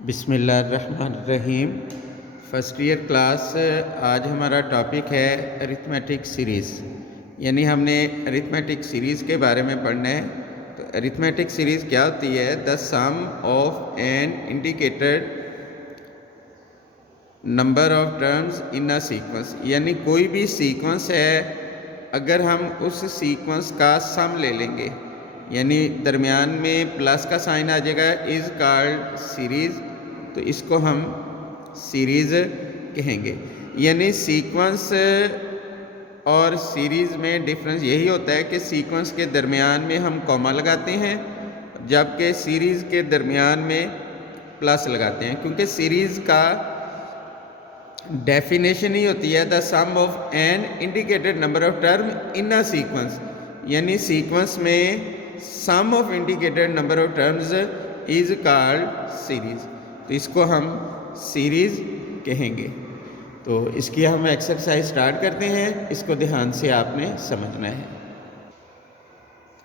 बिस्मिल्लाहिर्रहमानिर्रहीम। First year class. आज हमारा टॉपिक है अरिथमेटिक सीरीज़, यानी हमने अरिथमेटिक सीरीज़ के बारे में पढ़ना है। तो अरिथमेटिक सीरीज़ क्या होती है? The sum of N indicated number of terms in a sequence, यानी कोई भी सीक्वेंस है, अगर हम उस सीक्वेंस का सम ले लेंगे, यानी दरमियान में प्लस का साइन आ जाएगा, इज़ कॉल्ड सीरीज़। तो इसको हम सीरीज़ कहेंगे। यानी सीक्वेंस और सीरीज़ में डिफरेंस यही होता है कि सीक्वेंस के दरमियान में हम कॉमा लगाते हैं, जबकि सीरीज़ के दरमियान में प्लस लगाते हैं, क्योंकि सीरीज़ का डेफिनेशन ही होती है the sum of N indicated number of term in a sequence, यानी सीक्वेंस में sum of indicated number of terms is called series. तो इसको हम सीरीज़ कहेंगे। तो इसकी हम एक्सरसाइज स्टार्ट करते हैं, इसको ध्यान से आपने समझना है।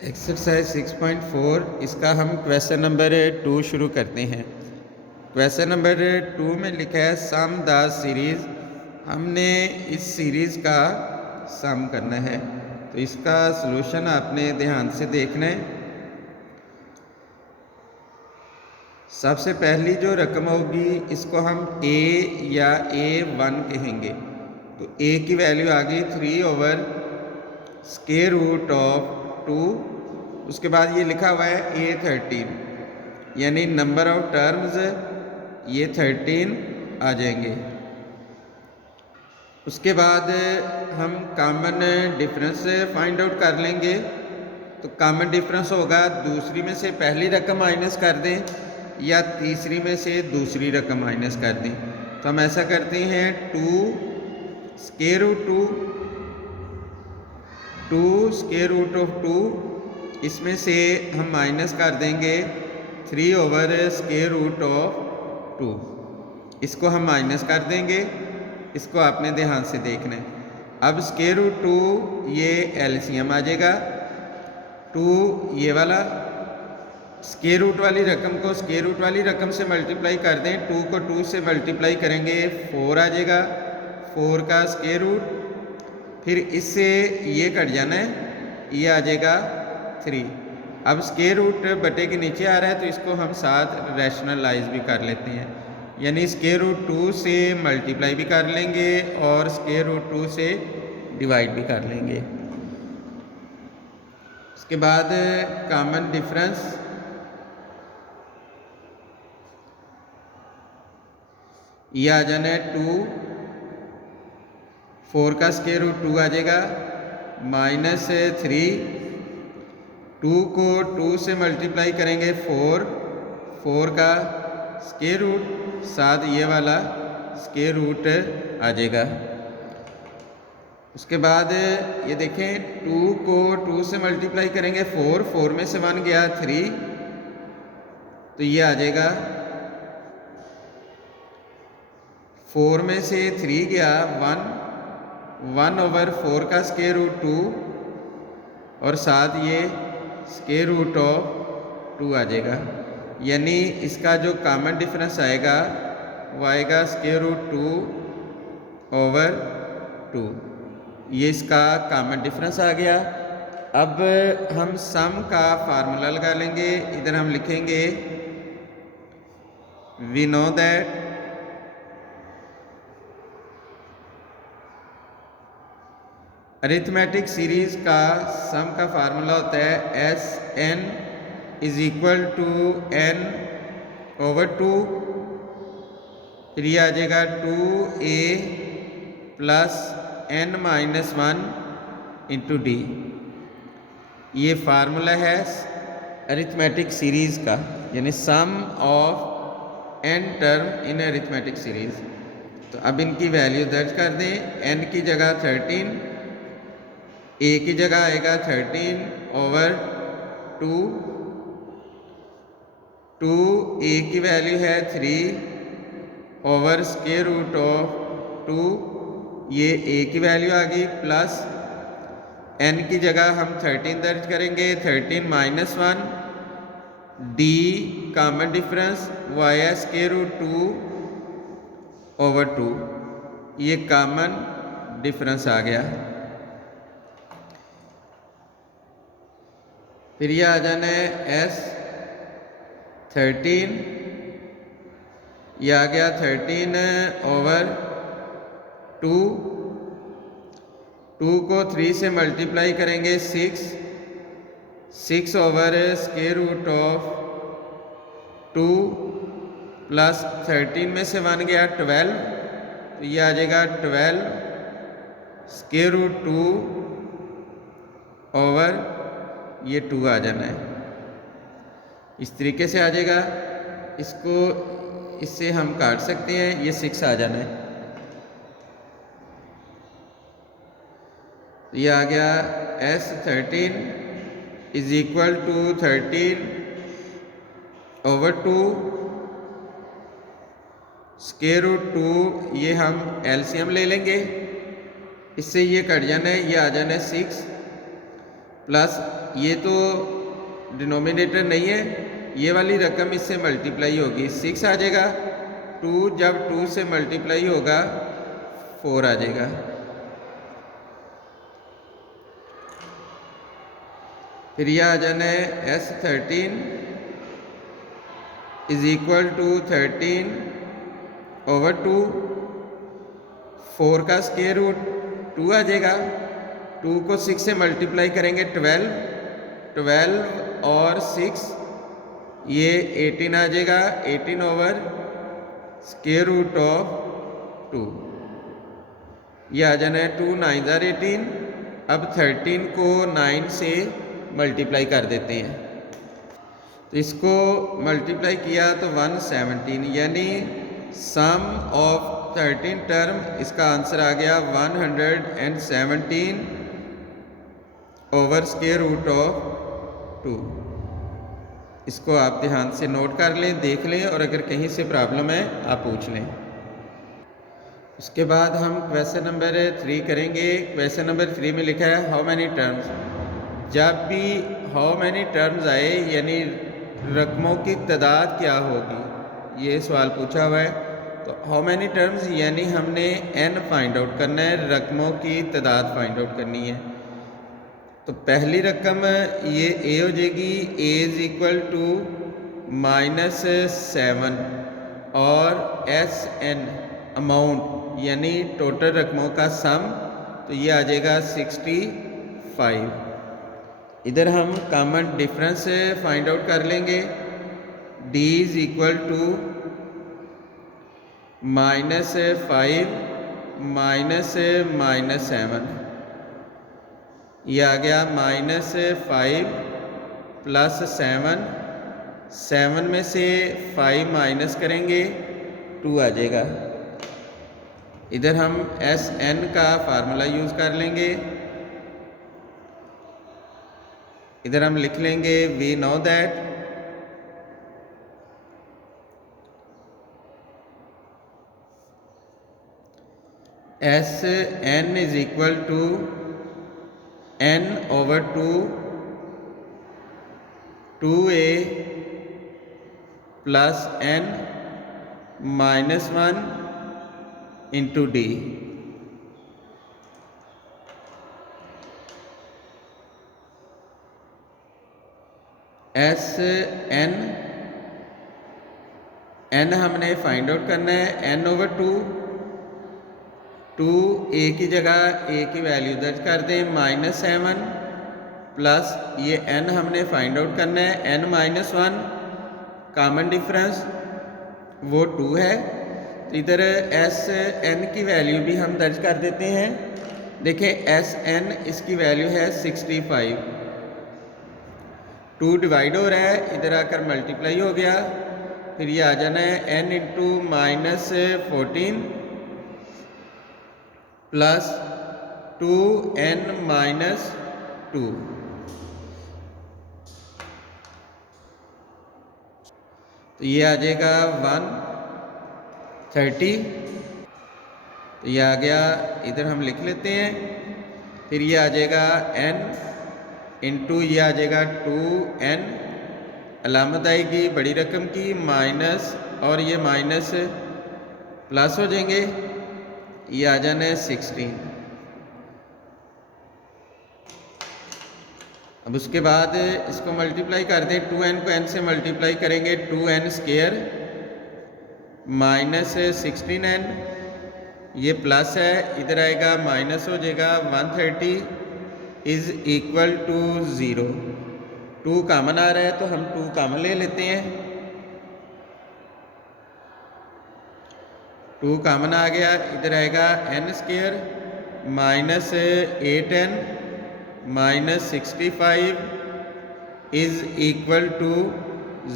एक्सरसाइज 6.4, इसका हम क्वेश्चन नंबर 2 शुरू करते हैं। क्वेश्चन नंबर 2 में लिखा है सम द सीरीज़। हमने इस सीरीज़ का सम करना है, तो इसका सलूशन आपने ध्यान से देखना है। सबसे पहली जो रकम होगी इसको हम a या a1 कहेंगे। तो a की वैल्यू आ गई 3/√2। उसके बाद ये लिखा हुआ है a13, यानी नंबर ऑफ टर्म्स ये 13 आ जाएंगे। उसके बाद हम कॉमन डिफरेंस फाइंड आउट कर लेंगे। तो कॉमन डिफरेंस होगा दूसरी में से पहली रकम माइनस कर दें या तीसरी में से दूसरी रकम माइनस कर दें। तो हम ऐसा करते हैं 2 स्क्वायर रूट ऑफ 2, इसमें से हम माइनस कर देंगे 3/√2। इसको हम माइनस कर देंगे, इसको आपने ध्यान से देखना है। अब स्क्वायर रूट 2 ये एलसीएम आ जाएगा। 2 ये वाला स्क्वायर रूट वाली रकम को स्क्वायर रूट वाली रकम से मल्टीप्लाई कर दें, 2 को 2 से मल्टीप्लाई करेंगे 4 आ जाएगा। 4 का स्क्वायर रूट, फिर इससे ये कट जाना है, ये आ जाएगा 3। अब स्क्वायर रूट बटे के नीचे आ रहा है, तो इसको हम साथ रैशनलाइज भी कर लेते हैं, यानी स्क्वायर रूट 2 से मल्टीप्लाई भी कर लेंगे और स्क्वायर रूट 2 से डिवाइड भी कर लेंगे। उसके बाद कॉमन डिफरेंस, ये आ जाना है 2। 4 का स्क्वायर रूट 2 आ जाएगा, -3। 2 को 2 से मल्टीप्लाई करेंगे 4। 4 का स्क्वायर रूट, साथ ये वाला स्क्वायर रूट आ जाएगा। उसके बाद ये देखें, 2 को 2 से मल्टीप्लाई करेंगे 4। 4 में से 1 गया 3, तो ये आ जाएगा 4 में से 3 गया 1/4 का स्क्वायर रूट 2 और साथ ये स्क्वायर रूट ऑफ 2 आ जाएगा। यानी इसका जो कॉमन डिफरेंस आएगा वो आएगा स्क्वायर रूट 2/2। ये इसका कॉमन डिफरेंस आ गया। अब हम सम का फार्मूला लगा लेंगे। इधर हम लिखेंगे we know that arithmetic series का सम का फार्मूला होता है SN = n/2। फिर ये आ जाएगा 2a + n-1 × d। ये फार्मूला है अरिथमेटिक सीरीज का, यानी sum of n term in arithmetic series. तो अब इनकी वैल्यू दर्ज कर दें। n की जगह 13, a की जगह आएगा 13/2। 2a की वैल्यू है 3/√2, ये a की वैल्यू आ गई, प्लस n की जगह हम 13 दर्ज करेंगे, 13 - 1 d कॉमन डिफरेंस वो आया स्क्वायर रूट 2 ओवर 2, ये कॉमन डिफरेंस आ गया। फिर ये आ जाना है S13, ये आ गया 13 ओवर 2, 2 को 3 से मल्टीप्लाई करेंगे 6 over square root of 2 plus 13 में से 1 गया 12, तो ये आ जाएगा 12 स्क्वायर रूट 2 ओवर ये 2 आ जाना है। इस तरीके से आ जाएगा। इसको इससे हम काट सकते हैं, ये 6 आ जाना है। तो ये आ गया S13 is equal to 13 over 2 square root 2, ये हम एलसीएम ले लेंगे, इससे ये कट जाना है, ये आ जाना है 6 प्लस ये तो डिनोमिनेटर नहीं है, ये वाली रकम इससे मल्टीप्लाई होगी, 6 आ जाएगा, 2 जब 2 से मल्टीप्लाई होगा 4 आ जाएगा। फिर यह आ जाना है S13 is equal to 13 over 2, 4 का स्क्वायर रूट 2 आ जाएगा, 2 को 6 से मल्टीप्लाई करेंगे 12 और 6 ये 18 आ जाएगा, 18 ओवर स्क्वायर रूट ऑफ 2, ये आ जाना है 2 9 जार 18। अब 13 को 9 से मल्टीप्लाई कर देते हैं, तो इसको मल्टीप्लाई किया तो 117, यानी सम ऑफ 13 टर्म, इसका आंसर आ गया 117 ओवर स्क्वायर रूट ऑफ 2। इसको आप ध्यान से नोट कर लें, देख लें, और अगर कहीं से प्रॉब्लम है आप पूछ लें। उसके बाद हम क्वेश्चन नंबर 3 करेंगे। क्वेश्चन नंबर 3 में लिखा है हाउ मैनी टर्म्स। जब भी हाउ मैनी टर्म्स आए यानी रकमों की तादाद क्या होगी, ये सवाल पूछा हुआ है। तो हाउ मैनी टर्म्स यानी हमने n फाइंड आउट करना है, रकमों की तादाद फाइंड आउट करनी है। तो पहली रकम ये a हो जाएगी, a इज इक्वल टू -7 और SN अमाउंट यानी टोटल रकमों का सम, तो ये आ जाएगा 65। इधर हम कॉमन डिफरेंस फाइंड आउट कर लेंगे, d इज इक्वल टू -5 -7, ये आ गया -5 प्लस 7 में से 5 माइनस करेंगे 2 आ जाएगा। इधर हम SN का फार्मूला यूज़ कर लेंगे, इधर हम लिख लेंगे we know that SN is equal to n over 2a plus n -1 into d। SN n हमने फाइंड आउट करना है, n ओवर 2 a की जगह a की वैल्यू दर्ज कर दें -7 प्लस ये n हमने फाइंड आउट करना है n -1, कॉमन डिफरेंस वो 2 है। तो इधर SN की वैल्यू भी हम दर्ज कर देते हैं। देखिए SN इसकी वैल्यू है 65, 2 डिवाइड हो रहा है, इधर आकर मल्टीप्लाई हो गया, फिर ये आ जाना है n इंटू -14 प्लस 2n -2, तो ये आ जाएगा 130। तो ये आ गया, इधर हम लिख लेते हैं, फिर ये आ जाएगा n इंटू ये आ जाएगा 2n अलामत आएगी बड़ी रकम की माइनस, और ये माइनस प्लस हो जाएंगे, ये आ जाना है 16। अब उसके बाद इसको मल्टीप्लाई कर दें, 2n को n से मल्टीप्लाई करेंगे, 2n स्क्वायर माइनस 16n, ये प्लस है, इधर आएगा माइनस हो जाएगा, 130 इज़ इक्वल टू 0। 2 कॉमन आ रहा है तो हम 2 कॉमन ले लेते हैं, 2 कॉमन आ गया, इधर आएगा n square minus 8n minus 65 is equal to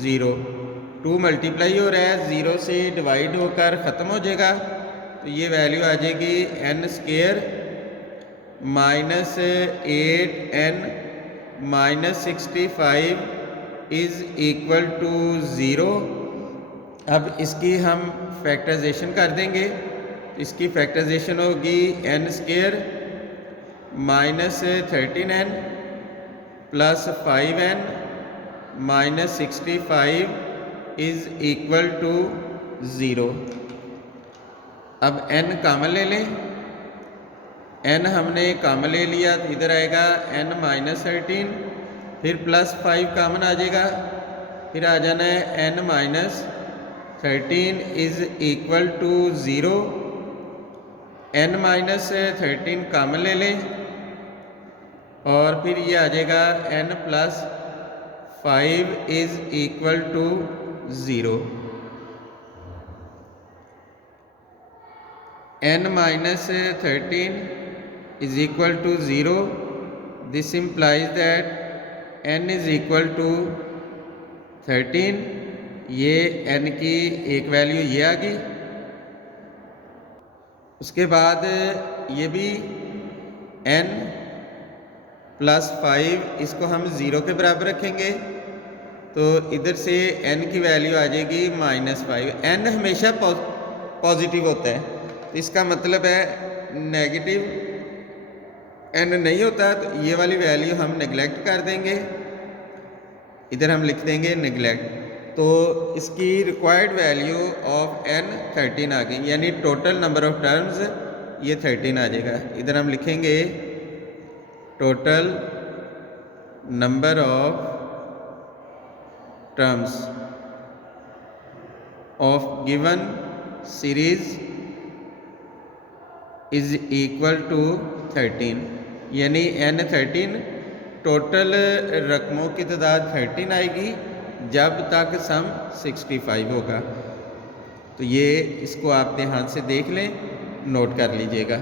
0। 2 multiply हो रहा है, 0 से डिवाइड होकर ख़त्म हो जाएगा, तो ये वैल्यू आ जाएगी n square minus 8n minus 65 is equal to 0। अब इसकी हम फैक्टराइजेशन कर देंगे, तो इसकी फैक्टराइजेशन होगी n square minus 13n plus 5n minus 65 is equal to 0। अब n कॉमन ले लें, n हमने कॉमन ले लिया, तो इधर आएगा n माइनस 13, फिर प्लस 5 कॉमन आ जाएगा, फिर आ जाना है n minus 13 is equal to 0। n minus 13 common ले लें, और फिर ये आ जाएगा n plus 5 is equal to 0। n minus 13 is equal to 0, this implies that n is equal to 13। ये n की एक वैल्यू ये आ गई। उसके बाद ये भी n प्लस 5, इसको हम 0 के बराबर रखेंगे, तो इधर से n की वैल्यू आ जाएगी माइनस 5। n हमेशा पॉजिटिव होता है, तो इसका मतलब है नेगेटिव n नहीं होता, तो ये वाली वैल्यू हम नेगलेक्ट कर देंगे, इधर हम लिख देंगे नेगलेक्ट। तो इसकी रिक्वायर्ड वैल्यू ऑफ n 13 आ गई, यानी टोटल नंबर ऑफ टर्म्स ये 13 आ जाएगा। इधर हम लिखेंगे total number of terms of given series is equal to 13, यानी n 13 टोटल रकमों की तादाद 13 आएगी जब तक सम 65 होगा। तो ये इसको आप ध्यान से देख लें, नोट कर लीजिएगा।